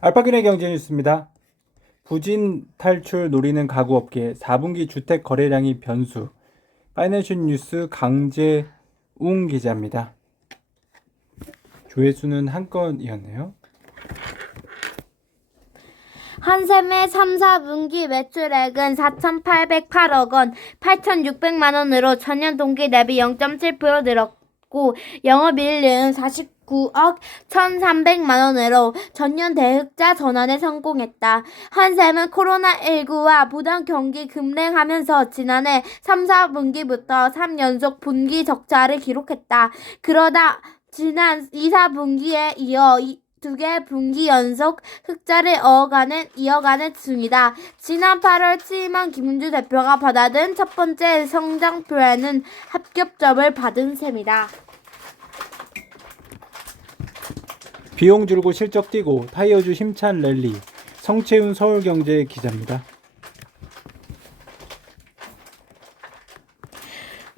알파균의 경제 뉴스입니다. 부진 탈출 노리는 가구업계 4분기 주택 거래량이 변수. 파이낸셜 뉴스 강재웅 기자입니다. 조회수는 한 건이었네요. 한샘의 3, 4분기 매출액은 4,808억 원, 8,600만 원으로 전년 동기 대비 0.7% 늘었고 영업이익은 49억 1,300만 원으로 전년 대흑자 전환에 성공했다. 한샘은 코로나19와 부당 경기 급냉하면서 지난해 3, 4분기부터 3연속 분기 적자를 기록했다. 그러다 지난 2, 4분기에 이어 두 개 분기 연속 흑자를 이어가는 중이다. 지난 8월 취임한 김은주 대표가 받아든 첫 번째 성장표에는 합격점을 받은 셈이다. 비용 줄고 실적 뛰고 타이어주 힘찬 랠리. 성채윤 서울경제 기자입니다.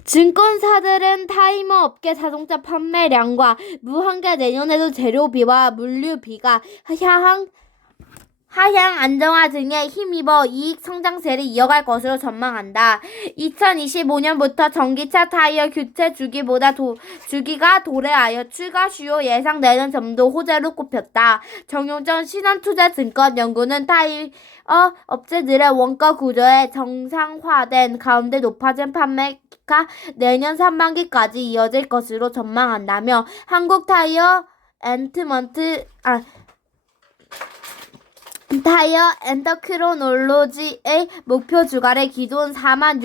증권사들은 타이머 업계 자동차 판매량과 무한계 내년에도 재료비와 물류비가 하향 안정화 등에 힘입어 이익 성장세를 이어갈 것으로 전망한다. 2025년부터 전기차 타이어 교체 주기가 도래하여 추가 수요 예상되는 점도 호재로 꼽혔다. 정용전 신한투자증권 연구는 타이어 업체들의 원가 구조에 정상화된 가운데 높아진 판매가 내년 상반기까지 이어질 것으로 전망한다며 한국 타이어 엔더크로놀로지의 목표 주가를 기존 4만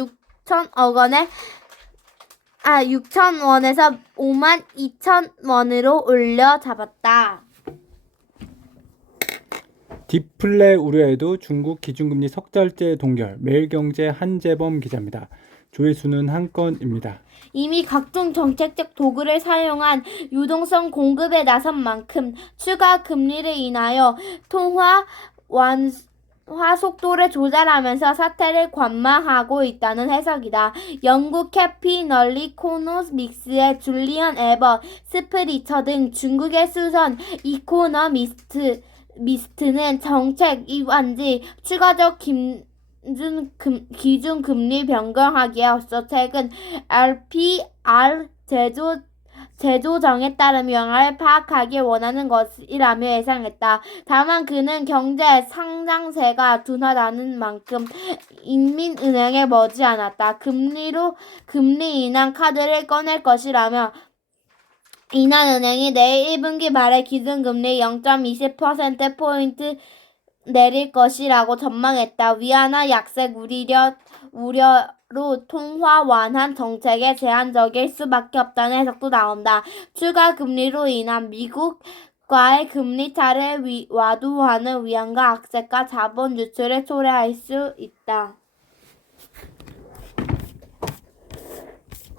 6천 원에서 5만 2천 원으로 올려 잡았다. 디플레 우려에도 중국 기준금리 석 달째 동결. 매일경제 한재범 기자입니다. 조회수는 한 건입니다. 이미 각종 정책적 도구를 사용한 유동성 공급에 나선 만큼 추가 금리를 인하여 통화 완화 속도를 조절하면서 사태를 관망하고 있다는 해석이다. 영국 캐피널리코노믹스의 줄리언 에버, 스프리처 등 중국의 수선 이코노미스트는 정책 이완지 추가적 기준금리 변경하기에 앞서 최근 RPR 제조정에 따른 영향을 파악하길 원하는 것이라며 예상했다. 다만 그는 경제 상장세가 둔화하는 만큼 인민은행에 머지않았다. 금리 인하 카드를 꺼낼 것이라며 인한은행이 내일 1분기 말에 기준금리 0.20%포인트 내릴 것이라고 전망했다. 위안화 약세 우려로 통화 완화 정책에 제한적일 수밖에 없다는 해석도 나온다. 추가 금리로 인한 미국과의 금리 차를 와두하는 위안화 악세가 자본 유출을 초래할 수 있다.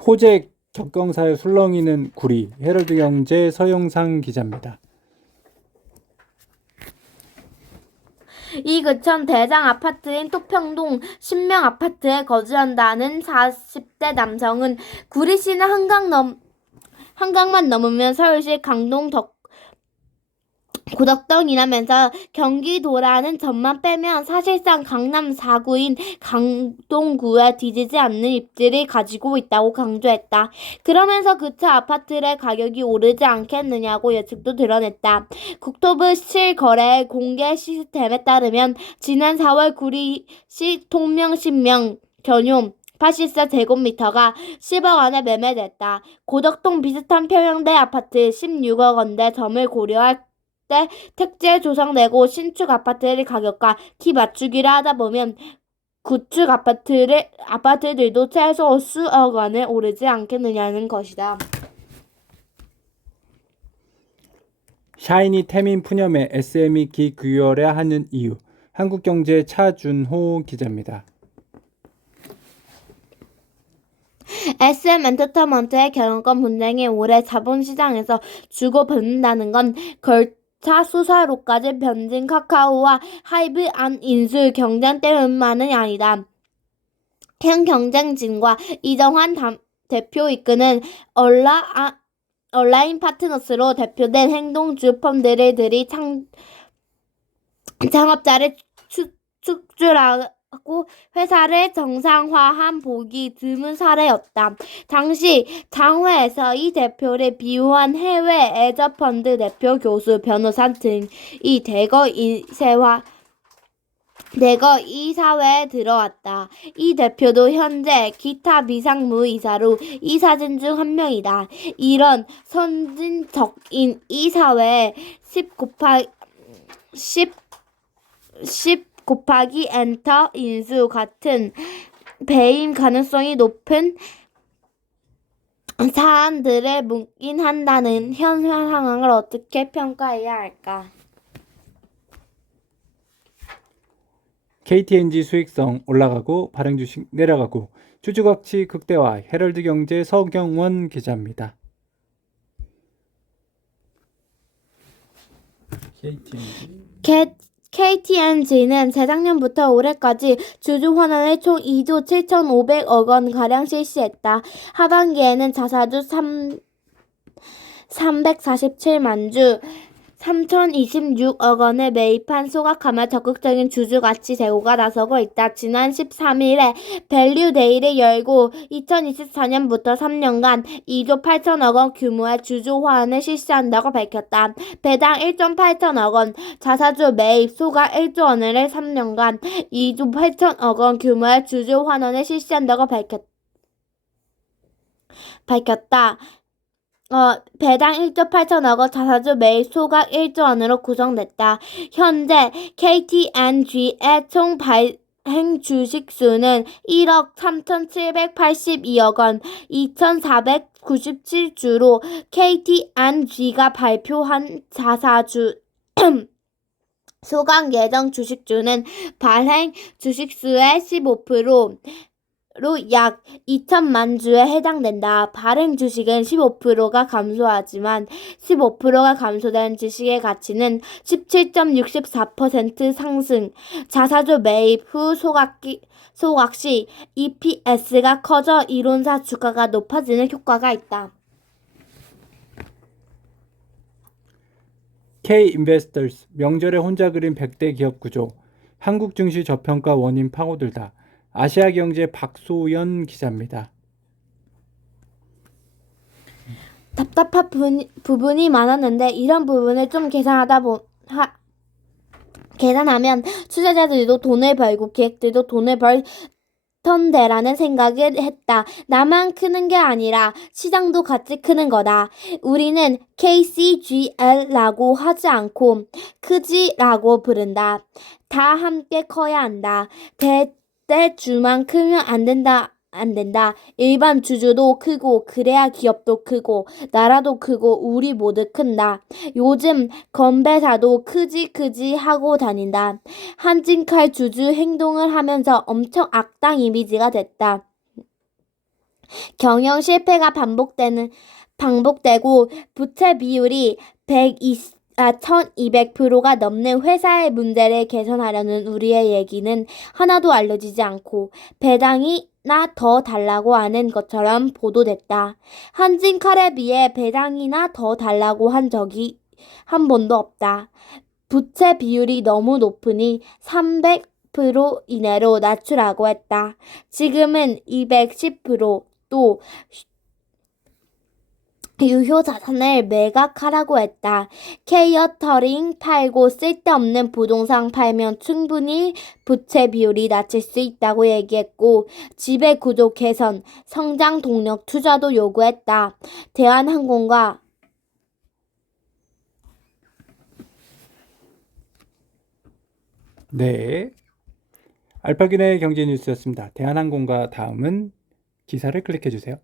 호재 격경사의 술렁이는 구리. 헤럴드경제 서영상 기자입니다. 이그천 대장 아파트인 토평동 신명 아파트에 거주한다는 40대 남성은 구리시는 한강만 넘으면 서울시 강동 고덕동이라면서 경기도라는 점만 빼면 사실상 강남 4구인 강동구에 뒤지지 않는 입지를 가지고 있다고 강조했다. 그러면서 그차 아파트의 가격이 오르지 않겠느냐고 예측도 드러냈다. 국토부 실거래 공개 시스템에 따르면 지난 4월 구리시 통명신명 전용 84제곱미터가 10억 원에 매매됐다. 고덕동 비슷한 평형대 아파트 16억 원대 점을 고려할 때 택지에 조성되고 신축 아파트의 가격과 키 맞추기를 하다 보면 구축 아파트들도 최소 수억 원에 오르지 않겠느냐는 것이다. 샤이니 태민 푸념에 SME 기규열해야 하는 이유. 한국경제 차준호 기자입니다. SM 엔터테인먼트의 경영권 분쟁이 올해 자본시장에서 주고받는다는 건 걸차 수사로까지 변진 카카오와 하이브 안 인수 경쟁 때문만은 아니다. 현 경쟁진과 이정환 대표 이끄는 온라인 파트너스로 대표된 행동주 펀드를 들이 창업자를 축출하고 회사를 정상화한 보기 드문 사례였다. 당시 장회에서 이 대표를 비호한 해외 에저펀드 대표, 교수, 변호사 등이 대거 이 사회에 들어왔다. 이 대표도 현재 기타 비상무이사로 이 사진 중 한 명이다. 이런 선진적인 이 사회에 10 곱하기 엔터 인수 같은 배임 가능성이 높은 사안들을 묻긴 한다는 현 상황을 어떻게 평가해야 할까? KTNG 수익성 올라가고 발행 주식 내려가고 주주 가치 극대화 헤럴드 경제 서경원 기자입니다. KTNG는 재작년부터 올해까지 주주 환원을 총 2조 7,500억 원가량 실시했다. 하반기에는 자사주 347만 주 3,026억 원을 매입한 소각하며 적극적인 주주 가치 제고가 나서고 있다. 지난 13일에 밸류데이를 열고 2024년부터 3년간 2조 8천억 원 규모의 주주 환원을 실시한다고 밝혔다. 배당 1.8천억 원, 자사주 매입 소각 1조 원을 3년간 2조 8천억 원 규모의 주주 환원을 실시한다고 밝혔다. 배당 1조 8천억 원, 자사주 매입 소각 1조 원으로 구성됐다. 현재 KTNG의 총 발행 주식수는 1억 3,782억 원, 2,497주로 KTNG가 발표한 자사주 소각 예정 주식수는 발행 주식수의 15%로 약 2천만 주에 해당된다. 발행 주식은 15%가 감소하지만 15%가 감소된 주식의 가치는 17.64% 상승. 자사주 매입 후 소각 시 EPS가 커져 이론사 주가가 높아지는 효과가 있다. K-인베스터스 명절에 혼자 그린 100대 기업 구조 한국 증시 저평가 원인 파고들다. 아시아경제 박소연 기자입니다. 답답한 부분이 많았는데 이런 부분을 좀 계산하면 투자자들도 돈을 벌고 기획들도 돈을 벌 턴데라는 생각을 했다. 나만 크는 게 아니라 시장도 같이 크는 거다. 우리는 KCGL라고 하지 않고 크지라고 부른다. 다 함께 커야 한다. 대주만 크면 안 된다. 일반 주주도 크고 그래야 기업도 크고 나라도 크고 우리 모두 큰다. 요즘 건배사도 크지 하고 다닌다. 한진칼 주주 행동을 하면서 엄청 악당 이미지가 됐다. 경영 실패가 반복되고 부채 비율이 1200%가 넘는 회사의 문제를 개선하려는 우리의 얘기는 하나도 알려지지 않고 배당이나 더 달라고 하는 것처럼 보도됐다. 한진칼에 비해 배당이나 더 달라고 한 적이 한 번도 없다. 부채 비율이 너무 높으니 300% 이내로 낮추라고 했다. 지금은 210%, 또 유효 자산을 매각하라고 했다. 케이어터링 팔고 쓸데없는 부동산 팔면 충분히 부채 비율이 낮출 수 있다고 얘기했고 지배 구조 개선, 성장 동력 투자도 요구했다. 대한항공과 네, 알파균의 경제 뉴스였습니다. 대한항공과 다음은 기사를 클릭해 주세요.